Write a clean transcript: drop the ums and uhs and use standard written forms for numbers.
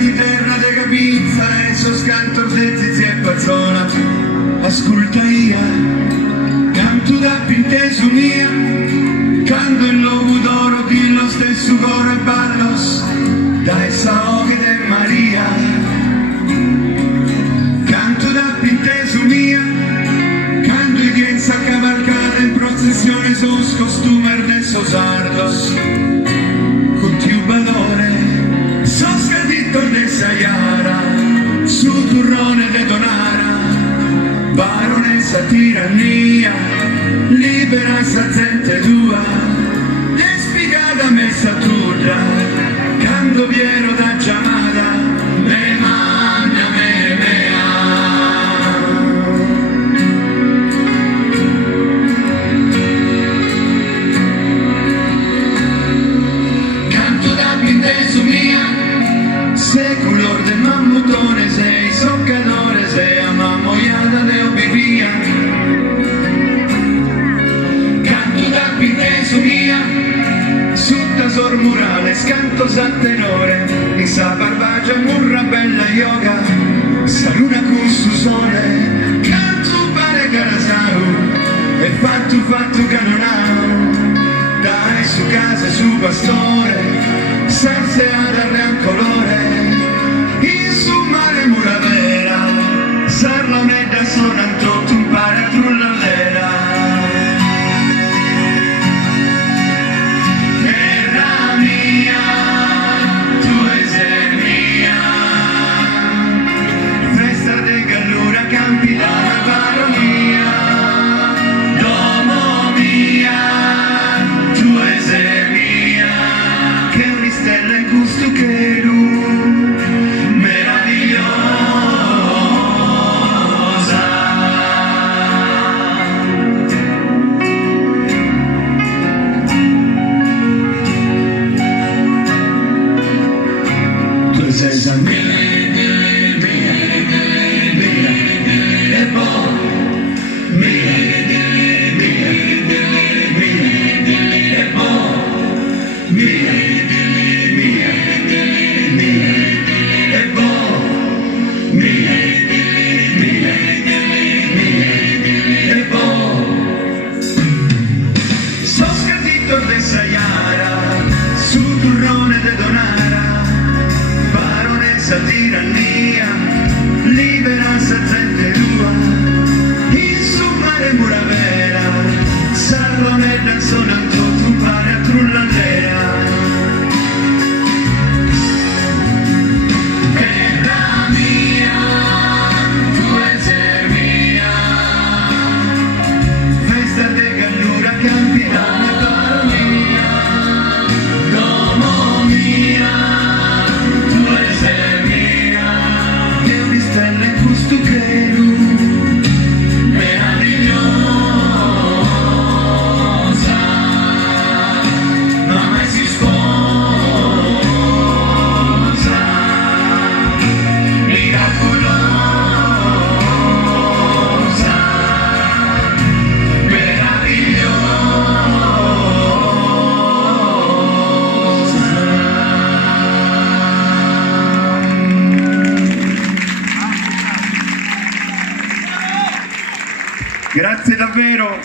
di terra de capizza e so scanto de zizi e pazzola. Ascolta ia, canto da pinteso mia, canto il lobo d'oro che lo stesso coro e ballos, da essa oche de Maria. Canto da pinteso mia, canto i chienza cavalcata in processione sos costumer de sos ardos, con tiu valore, sos cadito de Sayara, su turrone de Donara, baronessa tirannia, libera sa gente tua, despigata messa turra, canto pieno da giamada, me magna me mea. Canto da pinteso mia, seculor de mammutone sei, soccadore sei, amammoiata de obivia. Mia, sutta sor murale, scanto sa tenore, in sa barbagia murra bella yoga, sa luna con su sole, canto pare carasau, e fatto canonau, dai su casa su pastore, sarseada rancolore, in su mare muravera, sarla un'edda sonanto, tu pare a trullallera. Tirannia, libera sa gente tua, in su mare muravera, sarlone da sonanto, tu pare a trullallera. Terra mia, tu sei mia, festa de gallura, campidana, baronia, domo mia. Grazie davvero.